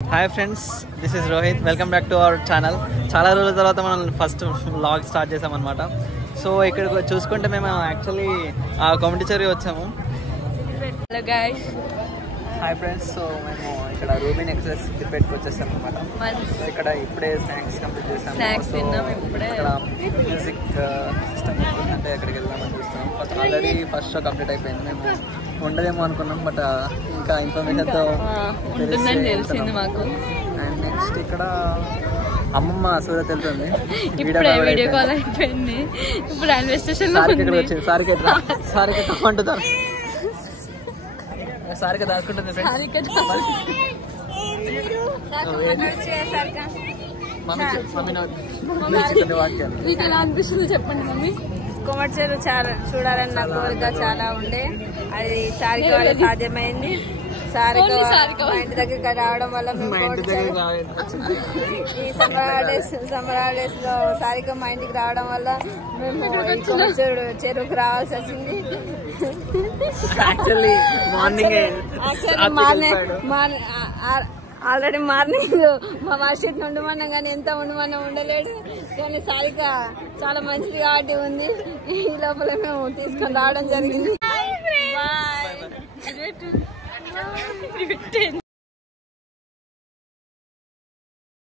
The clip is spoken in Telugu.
Hi friends, this is Rohit. Welcome back to our channel. చాలా రోజుల తర్వాత మనం ఫస్ట్ వ్లాగ్ స్టార్ట్ చేసామన్నమాట. సో ఇక్కడ చూసుకుంటే మేము యాక్చువల్లీ కాంపిటీచర్కి వచ్చాము. Hello guys. Hi friends. So మేము ఇక్కడ రూబిన్ ఎక్సెస్ తిప్పేట్కి వచ్చేసాం అనమాట. ఇక్కడ ఇప్పుడే స్నాక్స్ కంప్లీట్ చేసాము. స్నాక్స్ తిన్నాం ఇప్పుడే. ఇక్కడ మ్యూజిక్ సిస్టమ్ అంటే అక్కడికి వెళ్దామని చూస్తాం. ఆల్రెడీ ఫస్ట్ షో కంప్లీట్ అయిపోయింది. మేము ఉండదేమో అనుకున్నాం, బట్ ఇంకా ఇన్ఫర్మేషన్తో ఉంటుందని తెలిసింది మాకు. అండ్ నెక్స్ట్ ఇక్కడ అమ్మమ్మ సూరత్ వెళ్తుంది. ఇప్పుడే వీడియో కాల్ అయిపోయింది. ఇప్పుడు రైల్వే స్టేషన్ లో వచ్చింది. సారిక అంటున్నారు. సారిక దాచుకుంటుంది. మీకు ఎలా అనిపిస్తుంది చెప్పండి మమ్మీ. కొమర్చెరు చాలా చూడాలని నా కోరిక చాలా ఉండే, అది సారిక వల్ల సాధ్యమైంది. సారిక మా ఇంటి దగ్గరికి రావడం వల్ల మేము ఈ సమ్మర్ హాలిడేస్ లో సారిక మా ఇంటికి రావడం వల్ల మేము కొమర్చెరు చెరువుకు రావాల్సి వచ్చింది. ఆల్రెడీ మార్నింగ్ మా వాషిట్ ఉండమన్నాం కానీ ఎంత ఉండమన్నా ఉండలేడు. కానీ సారిక చాలా మంచిది కాబట్టి ఉంది. ఈ లోపల మేము తీసుకొని రావడం జరిగింది.